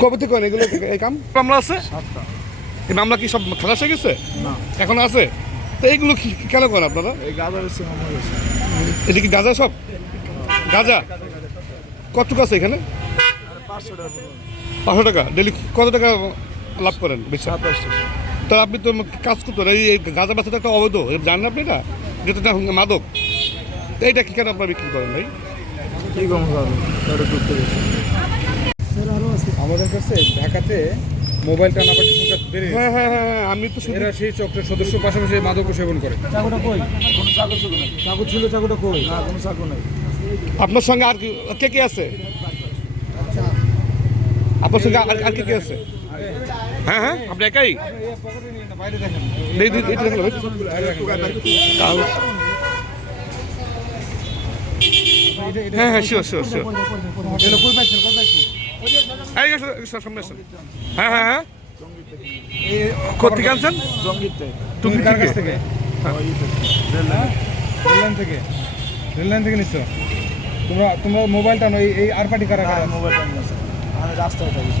কবে থেকে এগুলো এই কাম মামলা আছে? এই মামলা কি সব খালাস হয়ে গেছে? এখন আছে? তো এইগুলো কেন করেন আপনারা? এটা কি গাঁজা সব? গাঁজা কতটুকু আছে এখানে? 500 টাকা ডেলি। কত টাকা লাভ করেন? তা আপনি তো কাজ করতেন, এই গাঁজা বাচ্চা তো একটা অবৈধ, জানেন আপনি? এটা যেটা মাদক, এইটা কি কেন আপনারা বিক্রি করেন ভাই? আমাদের কাছে ঢাকাতে মোবাইল টানাবাটি বেড়ে হ্যাঁ হ্যাঁ হ্যাঁ, আমি তো এরা সেই চক্রের সদস্য, পাশাপাশি মাদক সেবন করে। চাকুটা কই? কোনো চাকু ছিল না। চাকু ছিল, চাকুটা কই? না, কোনো চাকু নাই। আপনার সঙ্গে আর কে কে আছে? আপনার সঙ্গে আর কে কে আছে? হ্যাঁ হ্যাঁ, আপনি একাই? বাইরে দেখেন। হ্যাঁ হ্যাঁ, শিওর শিওর শিওর। কই পাইছেন? সামনে আসেন। হ্যাঁ হ্যাঁ হ্যাঁ, কোথেকে আনছেন? তুমি কার কাছ থেকে? রেললাইন থেকে নিচ্ছ? তোমরা মোবাইল টানো, এই আর পার্টি কারা কারা? মোবাইল টানো, আমি রাস্তায় থাকি।